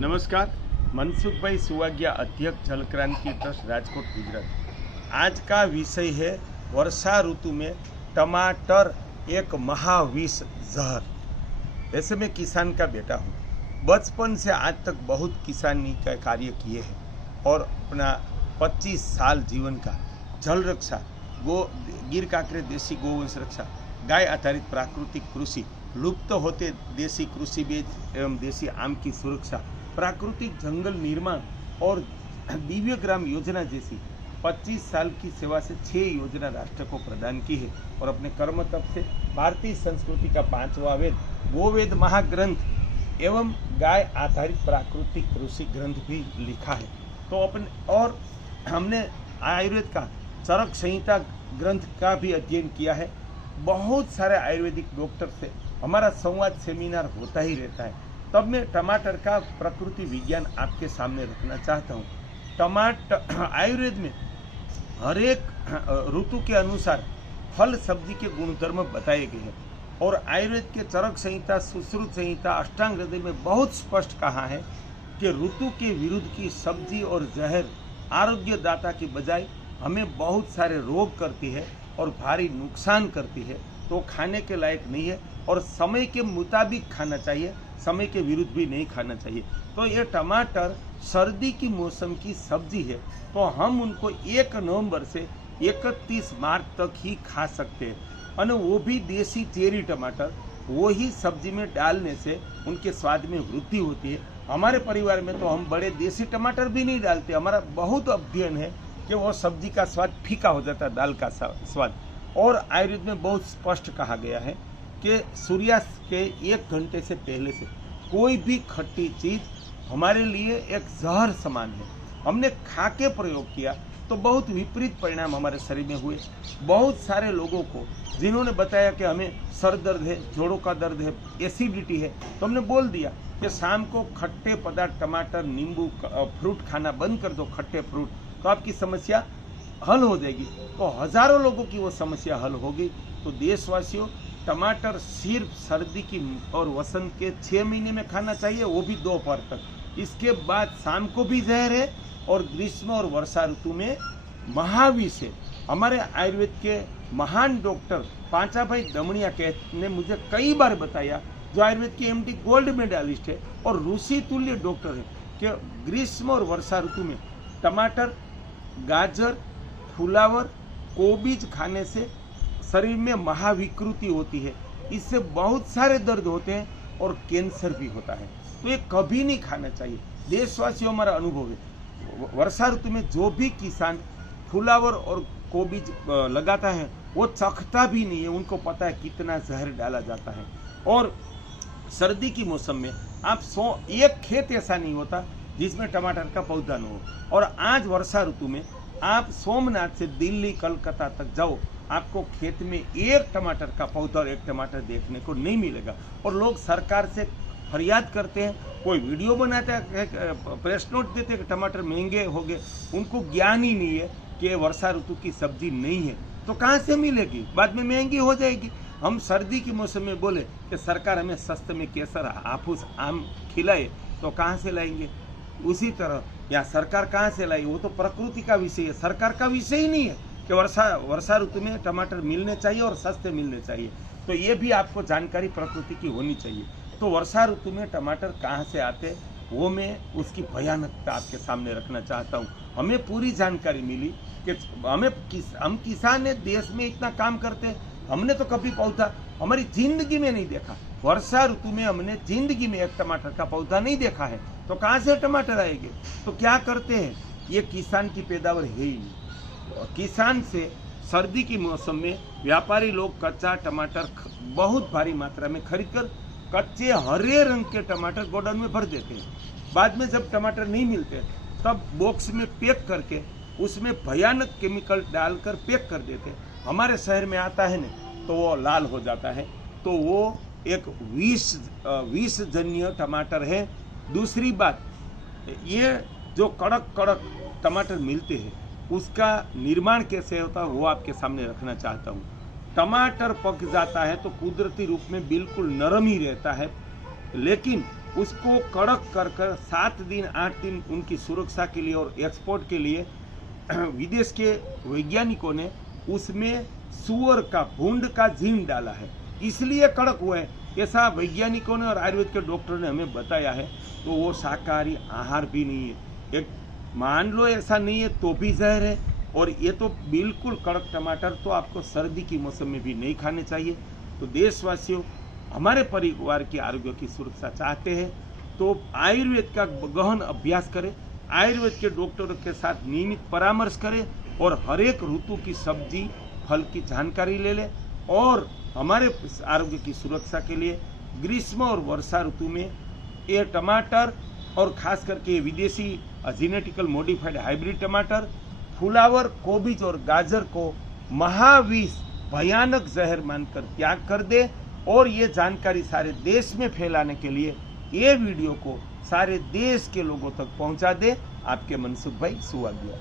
नमस्कार, मनसुखभाई सुवाग्या, अध्यक्ष जलक्रांति ट्रस्ट राजकोट गुजरात। आज का विषय है वर्षा ऋतु में टमाटर एक महाविष जहर। वैसे मैं किसान का बेटा हूँ, बचपन से आज तक बहुत किसानी का कार्य किए हैं और अपना 25 साल जीवन का जल रक्षा, गिर काकरे देसी गोवंश रक्षा, गाय आधारित प्राकृतिक कृषि, लुप्त होते देसी कृषि बीज एवं देसी आम की सुरक्षा, प्राकृतिक जंगल निर्माण और दिव्य ग्राम योजना जैसी 25 साल की सेवा से 6 योजना राष्ट्र को प्रदान की है और अपने कर्म तप से भारतीय संस्कृति का 5वां वेद गोवेद महाग्रंथ एवं गाय आधारित प्राकृतिक कृषि ग्रंथ भी लिखा है। तो और हमने आयुर्वेद का चरक संहिता ग्रंथ का भी अध्ययन किया है। बहुत सारे आयुर्वेदिक डॉक्टर से हमारा संवाद सेमिनार होता ही रहता है। तब मैं टमाटर का प्रकृति विज्ञान आपके सामने रखना चाहता हूँ। टमाटर आयुर्वेद में हर एक ऋतु के अनुसार फल सब्जी के गुणधर्म बताए गए हैं और आयुर्वेद के चरक संहिता, सुश्रुत संहिता, अष्टांग हृदय में बहुत स्पष्ट कहा है कि ऋतु के विरुद्ध की सब्जी और जहर आरोग्यदाता की बजाय हमें बहुत सारे रोग करती है और भारी नुकसान करती है, तो खाने के लायक नहीं है और समय के मुताबिक खाना चाहिए, समय के विरुद्ध भी नहीं खाना चाहिए। तो ये टमाटर सर्दी की मौसम की सब्जी है, तो हम उनको 1 नवंबर से 31 मार्च तक ही खा सकते हैं और वो भी देसी चेरी टमाटर। वो ही सब्जी में डालने से उनके स्वाद में वृद्धि होती है। हमारे परिवार में तो हम बड़े देसी टमाटर भी नहीं डालते। हमारा बहुत अध्ययन है कि वो सब्जी का स्वाद फीका हो जाता है, दाल का स्वाद। और आयुर्वेद में बहुत स्पष्ट कहा गया है कि सूर्यास्त के 1 घंटे से पहले से कोई भी खट्टी चीज हमारे लिए एक जहर समान है। हमने खा के प्रयोग किया तो बहुत विपरीत परिणाम हमारे शरीर में हुए। बहुत सारे लोगों को जिन्होंने बताया कि हमें सर दर्द है, जोड़ों का दर्द है, एसिडिटी है, तो हमने बोल दिया कि शाम को खट्टे पदार्थ, टमाटर, नींबू, फ्रूट खाना बंद कर दो, खट्टे फ्रूट, तो आपकी समस्या हल हो जाएगी। तो हजारों लोगों की वो समस्या हल होगी। तो देशवासियों, टमाटर सिर्फ सर्दी की और वसंत के 6 महीने में खाना चाहिए, वो भी दोपहर तक। इसके बाद शाम को भी जहर है और ग्रीष्म और वर्षा ऋतु में महाविष है। हमारे आयुर्वेद के महान डॉक्टर पांचाभाई दमड़िया ने मुझे कई बार बताया, जो आयुर्वेद के MD गोल्ड मेडलिस्ट है और ऋषि तुल्य डॉक्टर है, कि ग्रीष्म और वर्षा ऋतु में टमाटर, गाजर, फुलावर, कोबीज खाने से शरीर में महाविकृति होती है। इससे बहुत सारे दर्द होते हैं और कैंसर भी होता है। तो ये कभी नहीं खाना चाहिए। देशवासियों, हमारा अनुभव है, वर्षा ऋतु में जो भी किसान फुलावर और कोबीज लगाता है वो चखता भी नहीं है। उनको पता है कितना जहर डाला जाता है। और सर्दी की मौसम में आप एक खेत ऐसा नहीं होता जिसमें टमाटर का पौधा न हो। और आज वर्षा ऋतु में आप सोमनाथ से दिल्ली, कलकत्ता तक जाओ, आपको खेत में 1 टमाटर का पौधा और 1 टमाटर देखने को नहीं मिलेगा। और लोग सरकार से फरियाद करते हैं, कोई वीडियो बनाता है, प्रेस नोट देते हैं कि टमाटर महंगे हो गए। उनको ज्ञान ही नहीं है कि वर्षा ऋतु की सब्जी नहीं है, तो कहाँ से मिलेगी? बाद में महंगी हो जाएगी। हम सर्दी के मौसम में बोले कि सरकार हमें सस्ते में केसर, हाफूस, आम खिलाए, तो कहाँ से लाएंगे? उसी तरह यहाँ सरकार कहाँ से लाई? वो तो प्रकृति का विषय है, सरकार का विषय ही नहीं है कि वर्षा ऋतु में टमाटर मिलने चाहिए और सस्ते मिलने चाहिए। तो ये भी आपको जानकारी प्रकृति की होनी चाहिए। तो वर्षा ऋतु में टमाटर कहाँ से आते, वो मैं उसकी भयानकता आपके सामने रखना चाहता हूँ। हमें पूरी जानकारी मिली कि हम किसान है, देश में इतना काम करते हैं, हमने तो कभी पौधा हमारी जिंदगी में नहीं देखा। वर्षा ऋतु में हमने जिंदगी में 1 टमाटर का पौधा नहीं देखा है, तो कहाँ से टमाटर आएंगे? तो क्या करते हैं, ये किसान की पैदावार है ही नहीं। किसान से सर्दी के मौसम में व्यापारी लोग कच्चा टमाटर बहुत भारी मात्रा में खरीद कर कच्चे हरे रंग के टमाटर गोडाउन में भर देते हैं। बाद में जब टमाटर नहीं मिलते तब बॉक्स में पैक करके उसमें भयानक केमिकल डालकर पैक कर देते हैं। हमारे शहर में आता है ना, तो वो लाल हो जाता है, तो वो एक विषजन्य टमाटर है। दूसरी बात, ये जो कड़क टमाटर मिलते हैं उसका निर्माण कैसे होता है वो आपके सामने रखना चाहता हूँ। टमाटर पक जाता है तो कुदरती रूप में बिल्कुल नरम ही रहता है, लेकिन उसको कड़क कर 7 दिन 8 दिन उनकी सुरक्षा के लिए और एक्सपोर्ट के लिए विदेश के वैज्ञानिकों ने उसमें सुअर का भूंड का जीन डाला है, इसलिए कड़क हुआ है। ऐसा वैज्ञानिकों ने और आयुर्वेद के डॉक्टर ने हमें बताया है। तो वो शाकाहारी आहार भी नहीं है। एक मान लो ऐसा नहीं है तो भी जहर है। और ये तो बिल्कुल कड़क टमाटर तो आपको सर्दी की मौसम में भी नहीं खाने चाहिए। तो देशवासियों, हमारे परिवार के आरोग्य की सुरक्षा चाहते हैं तो आयुर्वेद का गहन अभ्यास करें, आयुर्वेद के डॉक्टरों के साथ नियमित परामर्श करें और हर एक ऋतु की सब्जी फल की जानकारी ले लें। और हमारे आरोग्य की सुरक्षा के लिए ग्रीष्म और वर्षा ऋतु में ये टमाटर और खास करके ये विदेशी जेनेटिकल मॉडिफाइड हाइब्रिड टमाटर, फुलावर, कोबीज और गाजर को महाविष भयानक जहर मानकर त्याग कर दे। और ये जानकारी सारे देश में फैलाने के लिए ये वीडियो को सारे देश के लोगों तक पहुंचा दे। आपके मनसुख भाई सुवाग्या।